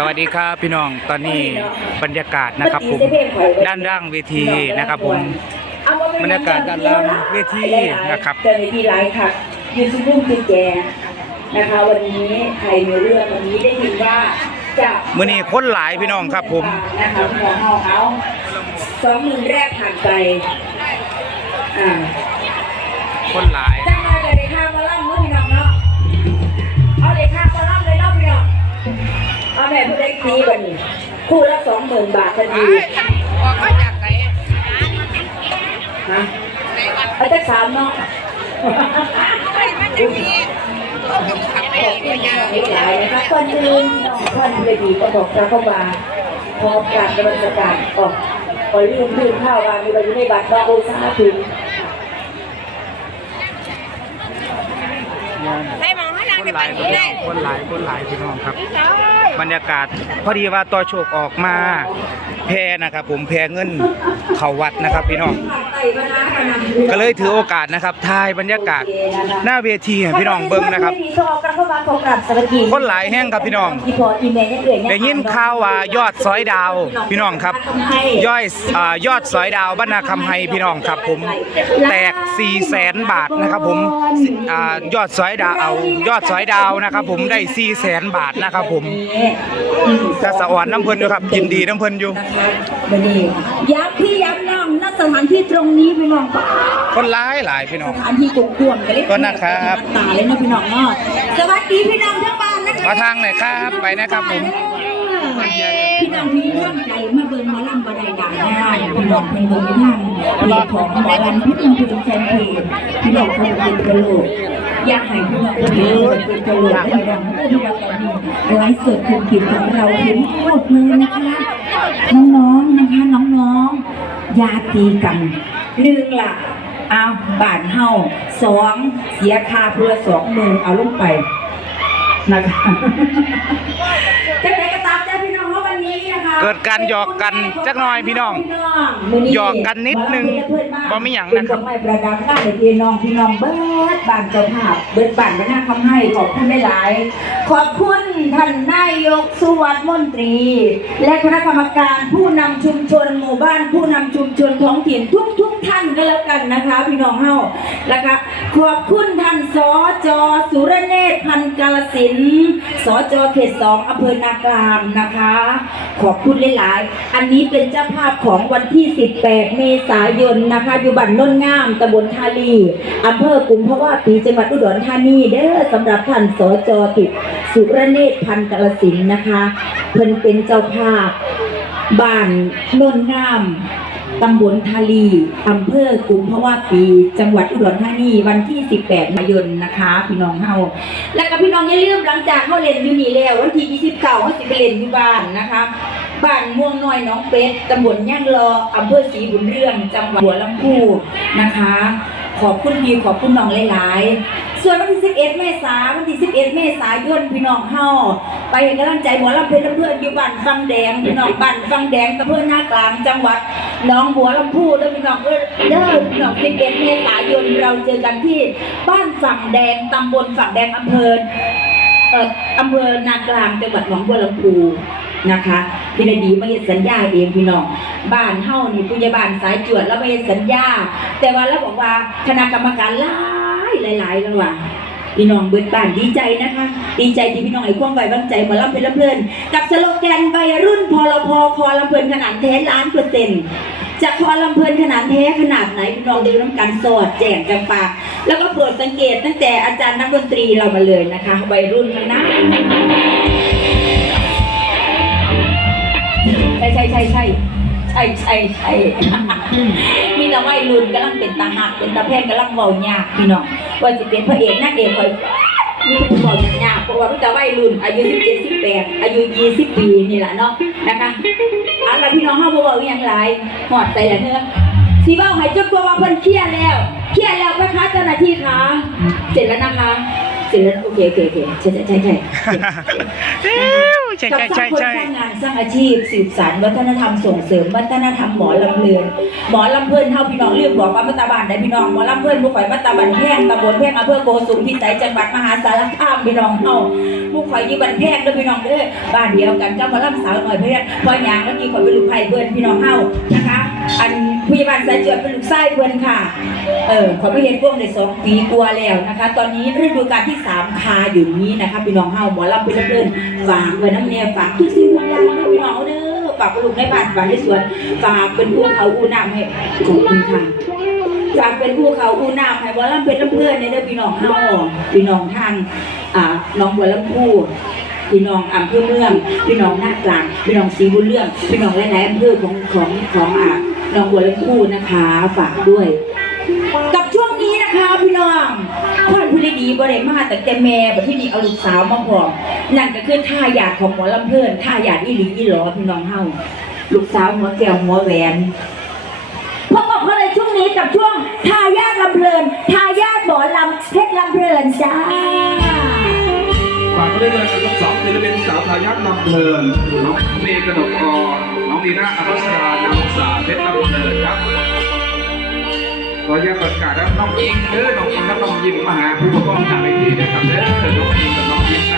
สวัสดีครับพี่น้องตอนนี้บรรยากาศนะครับผมด้านล่างเวทีนะครับผมบรรยากาศด้านล่างเวทีนะครับเจอในที่ไลฟ์ค่ะยูซูบุ้มกุญแจนะคะวันนี้ใครมีเรื่องวันนี้ได้ยินว่าจะมื้อนี้คนหลายพี่น้องครับผมนะคะพี่น้องเอาเอาสองหมื่นแรกผ่านไปอ่าคนหลาย ปีบันนี้คู่ละสองหมื่นบาททันทีออกมาจากไหนฮะอาจักสามเนาะมันจะมีขับอบอีคุณอย่างหลายๆนะคะก่อนอื่นท่านเวทีก็บอกเราเข้ามาพร้อมการกำลังการออกขอลืมลืมข้าววางมีใบอยู่ในบัตรว่าโอซาถึงให้มา หลาปั่ยนพี่นี้นได้องคนหลายคนหลายพี่น้องครับ บรรยากาศพอดีว่าต่อโชคออกมาแพรนะครับ ผมแพรเงินเขาวัดนะครับ พี่น้อง ก็เลยถือโอกาสนะครับถ่ายบรรยากาศหน้าเวทีให้พี่น้องเบิ่งนะครับคนหลายแห้งครับพี่น้องได้ยินข่าวว่ายอดสอยดาวพี่น้องครับย่อยยอดสอยดาวบ้านนาคำไฮพี่น้องครับ ผมแตก4 0 0แสนบาทนะครับ ผมยอดสอยดาวเอายอดสอยดาวนะครับ ผมได้4 0 0แสนบาทนะครับ ผมจะสะอ่อนน้ำเพิ่นอยู่ครับยินดีน้ำเพิ่นอยู่นะคะวันนี้ย้ำพี่ย้ำน้องณสถานที่ตรงนี้พี่น้องคนหลายหลายพี่น้องสถานที่กว้างๆกันเลยก็นะครับตาเลยนะพี่น้องเนาะสวัสดีพี่น้องทั้งบ้านนะคะมาทางไหนครับไปนะครับผมพี่น้องที่ร่วมใจมาเบิ่งหมอลำบไดดังง่ายพี่น้องเพลงเบิ่งทางเพลงของหมอลำเพชรลำพูนแฟนเพลงพี่น้องคนเป็นกระโหลก อยากให้พี่น้องคนเป็นกระโหลกพี่น้องที่ว่าตอนนี้ไลฟ์สดคุณกิจของเราเห็นหมดเลยนะคะน้องๆนะคะน้องๆยาตีกันหนึ่งล่ะเอาบาทเฮาสองเสียค่าเพื่อสองหมื่นเอาลงไปนะคะ เกิดการหยอกกันจักหน่อยพี่น้อง หยอกกันนิดนึงบ่มีหยังนะครับเป็นดอกไม้ประดับหน้าในพี่น้องพี่น้องเบิดบ้านเจ้าภาพเบิดบ้านก็น่าคำให้ขอบคุณหลายๆขอบคุณ ท่านนายกสุวัสดิ์มนตรี และคณะกรรมการผู้นำชุมชนหมู่บ้านผู้นำชุมชนท้องถิ่นทุกทุกท่านก็แล้วกันนะคะ พี่น้องเฮาแล้วก็ขอบคุณท่านสจสุรเนศพันธ์กาลสินสจเขตสองอำเภอนากลางนะคะ ขอบคุณหลายๆ อันนี้เป็นเจ้าภาพของวันที่ 18 เมษายนนะคะ อยู่บ้านน้นงามตำบลทาลีอำเภอกุมภาวะปีจังหวัดอุดรธานีเด้อสำหรับท่านสจติสุรเนศพันกาลสินนะคะ เพิ่นเป็นเจ้าภาพบ้านโน้นงามตำบลทาลีอำเภอกุมภาวะปี จังหวัดอุดรธานีวันที่ 18มายนนะคะ พี่น้องเฮาแล้วก็พี่น้องอย่าลืมหลังจากเขาเล่นอยู่นี่แล้ววันที่29เขาสิไปเล่นอยู่บ้านนะคะบ้านม่วงน้อยน้องเป็ดตำบลย่างรออำเภอศรีบุญเรืองจังหวัดหัวลำพูนะคะ ขอบคุณพี่ขอบคุณน้องหลายๆ ส่วนวันที่11เมษายนวันที่11เมษายนพี่น้องเฮาไปให้กำลังใจหมอลำเพลินเพื่อนอยู่บ้านฟังแดงพี่น้องบ้านฟังแดงตำบลหน้ากลางจังหวัดหนองบัวลำพูแล้วพี่น้องเอ้ยเด้อพี่น้อง11เมษายนเราเจอกันที่บ้านฝั่งแดงตำบลฝั่งแดงอำเภอเอ่ออำเภอนากลางจังหวัดหนองบัวลำพูนะคะพี่นดีมาเฮ็ดสัญญาเองพี่น้องบ้านเฮานี่ผู้ใหญ่บ้านสายจวดแล้วมาเฮ็ดสัญญา แต่ว่าเราบอกว่าคณะกรรมการหลา หลายๆแล้วว่าพี่น้องเบิดบ้านดีใจนะคะ ดีใจที่พี่น้องให้ความไว้วางใจหมารับเป็นเพลินกับสโลแกนวัยรุ่นพลพคอลำเพลินขนาดแท้ล้านเปอร์เซ็นต์จะคอลำเพลินขนาดแท้ขนาดไหนพี่น้องดูน้ำกันสอดแจ่งจำปาแล้วก็โปรดสังเกตตั้งแต่อาจารย์นักดนตรีเรามาเลยนะคะวัยรุ่นทั้งนั้นใช่ใช่ใช่ใช่ใช่ใช่ใช่มีแต่วัยรุ่นกำลังเป็นตาหักเป็นตาแพงกำลังเบาหยากพี่น้อง ว่าจะเป็นพระเอกนางเอกคอยมีแต่เบายากเพราะว่ามีแต่วัยรุ่นอายุสิบเจ็ดสิบแปดอายุยี่สิบปีนี่แหละเนาะนะคะเอาละพี่น้องเฮาบ่เบาอหย่างไรหอดใจละเถอะสีเบ้าหายจนกลัวว่าเพิ่นเครียดแล้วเครียดแล้วไหมคะเจ้าหน้าที่คะเสร็จแล้วนะคะเสร็จแล้วโอเคโอเคโอเคใช่ใช่ใช่ใช่เว ใช่ใช่ใช่ใช่จะสร้างคนสร้างงานสร้างอาชีพสืบสานวัฒนธรรมส่งเสริมวัฒนธรรมหมอลำเพลินหมอลำเพลินเท่าพี่น้องเรียกบอกว่ามัตตาบานได้พี่น้องหมอลำเพลินผู้ข่อยมัตตาบันแพงตำบลแพงอำเภอโกสุมพิสัยจังหวัดมหาสารคามพี่น้องเฮาผู้ข่อยอยู่บันแพงเด้อพี่น้องเด้อบ้านเดียวกันเจ้าหมอลำสาวหน่อยเพื่อนพออย่างแล้วกี่ข่อยเป็นลูกไผ่เพื่อนพี่น้องเฮานะคะ อันผู้ใหญ่บ้านสายจือเป็นลูกไส้เพื่อนค่ะ เออขอไปเห็นพวกในสองปีกลัวแล้วนะคะ ตอนนี้ฤดูกาลที่สามคาอยู่นี้นะคะพี่น้องเฮาหมอลำเป็นเพื่อนฝากไว้น้ำเนี่ยฝากทุกสิ่งทุกอย่างนะพี่น้องเด้อฝากลูกในบ้านฝากในสวนฝากเป็นผู้เขาอูน้ำให้ขอบคุณค่ะฝากเป็นผู้เขาอูน้ำให้หมอลำเป็นเพื่อนในเด้อพี่น้องเฮาพี่น้องทางอ่าน้องบัวลำพูพี่น้องอำเภอเมือง พี่น้องหน้ากลาง พี่น้องสีบุญเรื่อง พี่น้องหลายๆอำเภอของของของอ่า น้องบัวลำพูนะคะ ฝากด้วย กับช่วงนี้นะคะพี่น้องพ่อนผู้ดีบริมาแต่แต่แม่บัดที่นี่เอาลูกสาวมาพร้อมนั่นก็คือท่าหยาดของหมอลำเพลินท่าหยาดอีหลีอีหลอพี่น้องเฮาลูกสาวหัวแก้วหัวแหวนพบกับเขาเลยช่วงนี้กับช่วงทายาทลำเพลินทายาทหมอลำเพชรลำเพลินจ้าฝากไว้ด้วยกันกับสองศิลปินสาวทายาทนำเพลินน้องเมย์กระดกกรน้องดีน่าอภัสรา นาเพชรลำเนินครับขออนุญาตประกาศรับน้องอิงเด้อน้องอิงและน้องยิ้มมาหาผู้ปกครองทางไอทีนะครับเด้อน้องอิงกับน้องยิงนะ